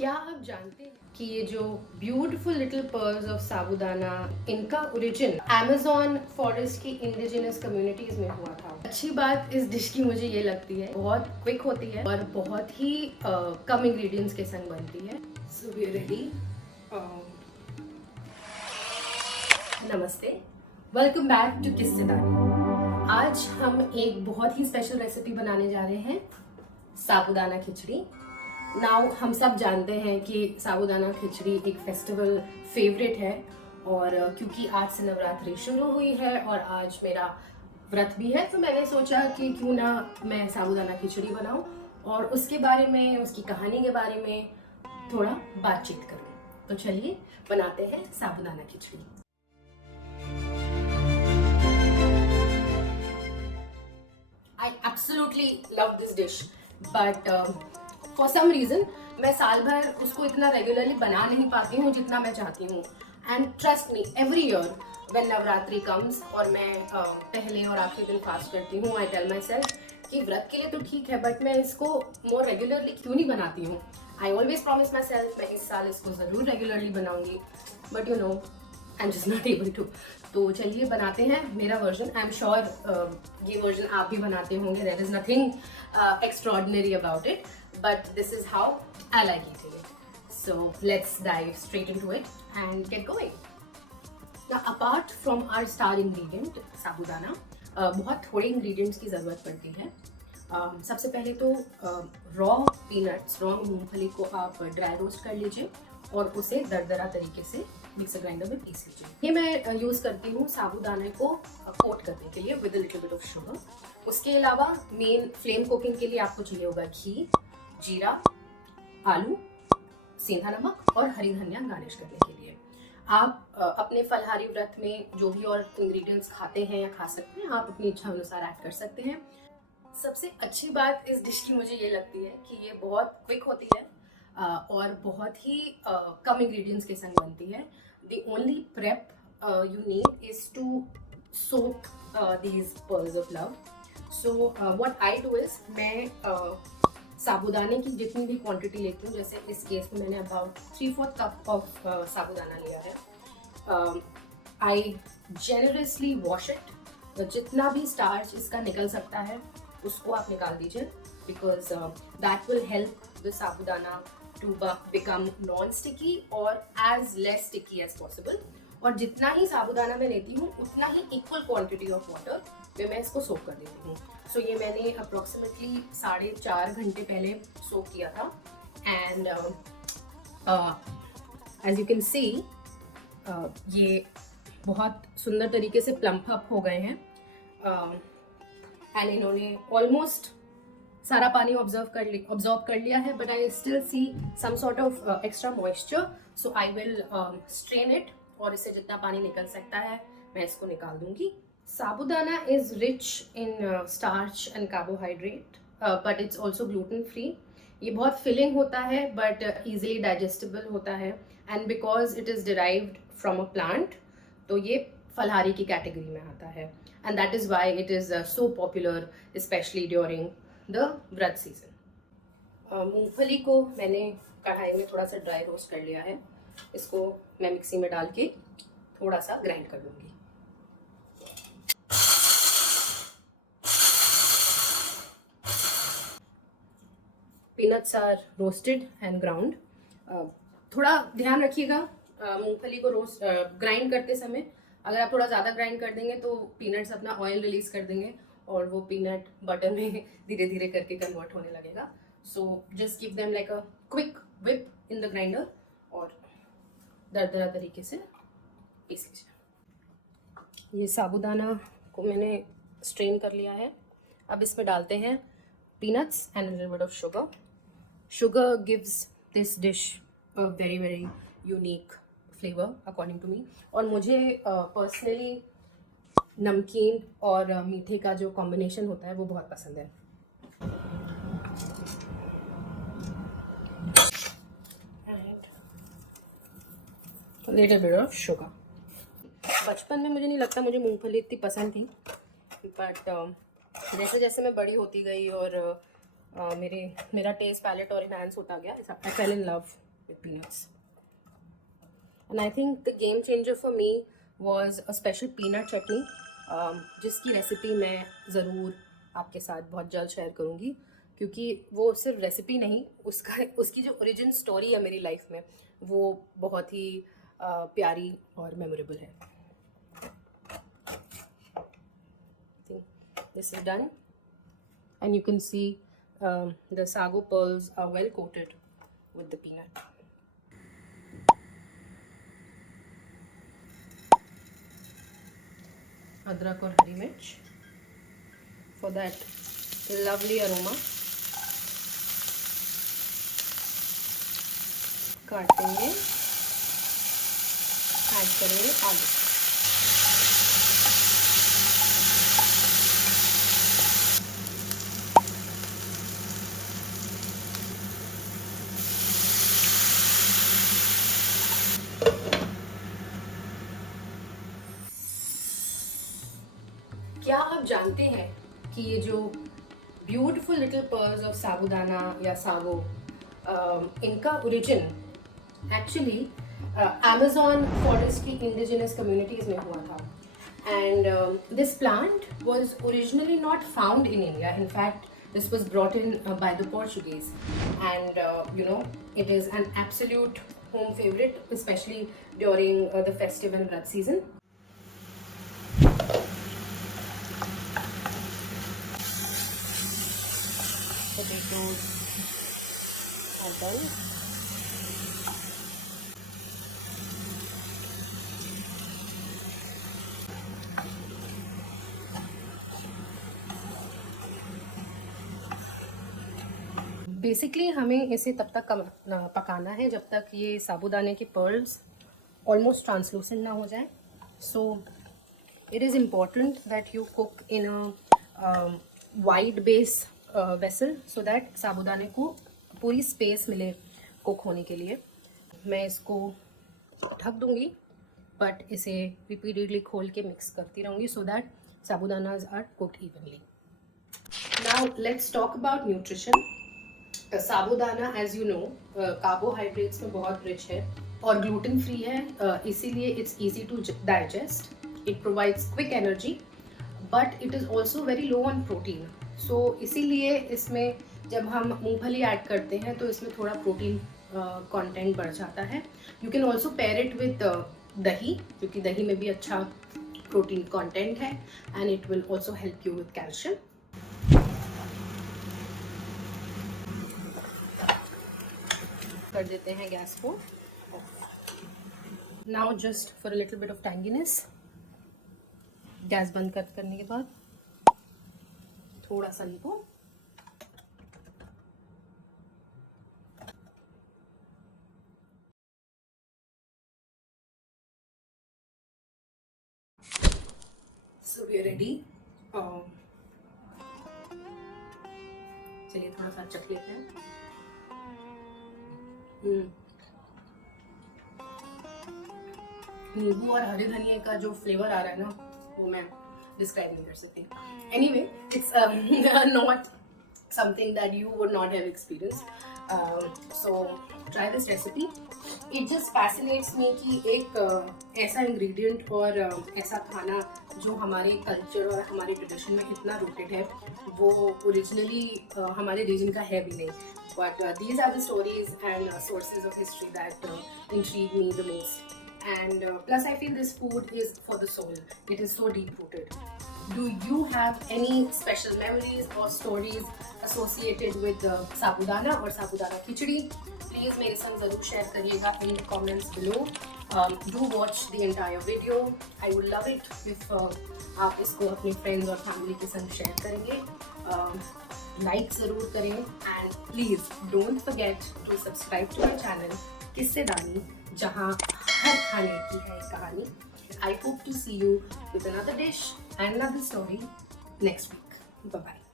क्या आप जानते हैं कि ये जो ब्यूटीफुल लिटिल पर्ल्स ऑफ साबूदाना, इनका ओरिजिन अमेज़न फॉरेस्ट की इंडिजिनस कम्युनिटीज में हुआ था। अच्छी बात इस डिश की मुझे ये लगती है, बहुत क्विक होती है और बहुत ही कम इंग्रेडिएंट्स के संग बनती है। So we are ready. नमस्ते, वेलकम बैक टू किस्सेदानी। आज हम एक बहुत ही स्पेशल रेसिपी बनाने जा रहे हैं, साबूदाना खिचड़ी। नाउ हम सब जानते हैं कि साबूदाना खिचड़ी एक फेस्टिवल फेवरेट है और क्योंकि आज से नवरात्रि शुरू हुई है और आज मेरा व्रत भी है, तो मैंने सोचा कि क्यों ना मैं साबूदाना खिचड़ी बनाऊं और उसके बारे में, उसकी कहानी के बारे में थोड़ा बातचीत करूं। तो चलिए बनाते हैं साबूदाना खिचड़ी। I absolutely love this dish, but for some reason मैं साल भर उसको इतना रेगुलरली बना नहीं पाती हूँ जितना मैं चाहती हूँ। And trust me, every year when Navratri comes और मैं पहले और आखिरी दिन फास्ट करती हूँ, आई टेल माई सेल्फ कि व्रत के लिए तो ठीक है, बट मैं इसको मोर रेगुलरली क्यों नहीं बनाती हूँ। I always promise myself मैं इस साल इसको ज़रूर रेगुलरली बनाऊंगी, but you know I am just not able to. तो चलिए बनाते हैं मेरा वर्जन। आई एम श्योर ये वर्जन आप भी बनाते होंगे, there is nothing extraordinary about it, but this is how I like eating it. So let's dive straight into it and get going. Now, apart from our star ingredient साबूदाना, बहुत थोड़े ingredients की ज़रूरत पड़ती है। सबसे पहले तो रॉ पीनट्स, रॉ मूंगफली को आप ड्राई रोस्ट कर लीजिए और उसे दरदरा तरीके से मिक्सर ग्राइंडर में पीस लीजिए। ये मैं यूज़ करती हूँ साबूदाने को कोट करने के लिए with a little bit of sugar. उसके अलावा मेन फ्लेम कुकिंग के लिए आपको चाहिए होगा घी, जीरा, आलू, सेंधा नमक और हरी धनिया गार्निश करने के लिए। आप अपने फलहारी व्रत में जो भी और इंग्रेडिएंट्स खाते हैं या खा सकते हैं, आप अपनी इच्छा अनुसार ऐड कर सकते हैं। सबसे अच्छी बात इस डिश की मुझे ये लगती है कि ये बहुत क्विक होती है और बहुत ही कम इंग्रेडिएंट्स के संग बनती है। The only prep you need is to soak these pearls of love. So what I do is, मैं साबूदाने की जितनी भी क्वांटिटी लेती हूँ, जैसे इस केस में मैंने अबाउट 3/4 कप ऑफ साबूदाना लिया है। आई जेनरसली वॉश इट। जितना भी स्टार्च इसका निकल सकता है उसको आप निकाल दीजिए, because that will help the sabudana to become non sticky और as less sticky as possible. और जितना ही साबूदाना मैं लेती हूँ उतना ही इक्वल क्वांटिटी ऑफ वाटर में मैं इसको सोक कर देती हूँ। सो ये मैंने अप्रोक्सीमेटली 4.5 घंटे पहले सोक किया था। And as you can see ये बहुत सुंदर तरीके से प्लम्प अप हो गए हैं एंड इन्होंने ऑलमोस्ट सारा पानी ऑब्जॉर्व कर लिया है, but I still see some sort of extra moisture. So I will strain it और इससे जितना पानी निकल सकता है मैं इसको निकाल दूंगी। Sabudana is rich in starch and carbohydrate, but it's also gluten free. ये बहुत फिलिंग होता है बट ईजिली डाइजेस्टेबल होता है, and because it is derived from a plant तो ये फलहारी की कैटेगरी में आता है। And that is why it is so popular specially during the व्रत सीजन। मूंगफली को मैंने कढ़ाई में थोड़ा सा ड्राई रोस्ट कर लिया है। इसको मैं मिक्सी में डाल के थोड़ा सा ग्राइंड कर लूँगी। Peanuts are roasted and ground. थोड़ा ध्यान रखिएगा मूंगफली को रोस्ट ग्राइंड करते समय, अगर आप थोड़ा ज़्यादा ग्राइंड कर देंगे तो पीनट्स अपना ऑयल रिलीज कर देंगे और वो पीनट बटर में धीरे धीरे करके कन्वर्ट होने लगेगा। So just give them like a quick whip in the grinder और दरदरा तरीके से पीस लीजिए। ये साबूदाना को मैंने स्ट्रेन कर लिया है। अब इसमें डालते हैं peanuts and a little bit of sugar. Sugar gives this dish a very very unique flavour according to me. और मुझे पर्सनली नमकीन और मीठे का जो कॉम्बिनेशन होता है वो बहुत पसंद है। And little bit of sugar. बचपन में मुझे नहीं लगता मुझे मूंगफली इतनी पसंद थी, बट जैसे जैसे मैं बड़ी होती गई और मेरा टेस्ट पैलेट और इनहांस होता गया, I fell in love with peanuts. And I think the game changer for me was a special peanut chutney, जिसकी रेसिपी मैं ज़रूर आपके साथ बहुत जल्द शेयर करूँगी, क्योंकि वो सिर्फ रेसिपी नहीं, उसकी जो ओरिजिन स्टोरी है मेरी लाइफ में वो बहुत ही प्यारी और मेमोरेबल है. This is done, and you can see the sago pearls are well coated with the peanut. Adrak और हरी मिर्च for that lovely aroma. काटेंगे, ऐड करेंगे आलू. क्या आप जानते हैं कि ये जो ब्यूटीफुल लिटिल पर्ल्स ऑफ साबूदाना या सागो, इनका ओरिजिन एक्चुअली अमेज़न फॉरेस्ट की इंडिजिनस कम्युनिटीज़ में हुआ था. And this plant was originally not found in India. In fact this was brought in by the Portuguese, and it is an absolute home favorite, especially during the festive and Vrat season. Potatoes are done. Basically हमें इसे तब तक पकाना है जब तक ये साबूदाने के पर्ल्स ऑलमोस्ट ट्रांसलूसेंट ना हो जाए. So it is important that you cook in a wide base vessel so that साबूदाने को पूरी स्पेस मिले कुक होने के लिए. मैं इसको ढक दूंगी, बट इसे रिपीटेडली खोल के मिक्स करती रहूँगी so that sabudanas are cooked evenly. Now let's talk about nutrition. Sabudana as you know carbohydrates में बहुत रिच है और ग्लूटेन फ्री है, इसीलिए it's easy to digest. It provides quick energy, but it is also very low on protein. So इसीलिए इसमें जब हम मूंगफली ऐड करते हैं तो इसमें थोड़ा प्रोटीन कंटेंट बढ़ जाता है. You can also pair it with dahi, क्योंकि दही में भी अच्छा प्रोटीन कंटेंट है, and it will also help you with calcium. कर देते हैं गैस को. Now just for a little bit of tanginess, gas बंद करने के बाद थोड़ा सा नींबू. So we are ready. चलिए थोड़ा सा चख लेते हैं. नींबू और हरे धनिया का जो फ्लेवर आ रहा है ना, वो मैं डिस्क्राइब नहीं कर सकती. Anyway, it's not something that you would not have experienced. So try this recipe. It just fascinates me कि एक ऐसा ingredient और ऐसा खाना जो हमारे कल्चर और हमारे ट्रेडिशन में इतना रूटेड है, वो ओरिजिनली हमारे रीजन का है भी नहीं. But these are the stories and sources of history that intrigue me the most. And plus I feel this food is for the soul. It is so deep rooted. Do you have any special memories or stories associated with sabudana or sabudana khichdi? Please मेरे संग ज़रूर share करिएगा in the comments below. Do watch the entire video. I would love it if आप इसको अपने friends और family के संग शेयर करेंगे. Like ज़रूर करें, and please don't forget to subscribe to my channel किस्सेदानी, जहाँ हर खाने की है कहानी. I hope to see you with another dish and another story next week. Bye bye.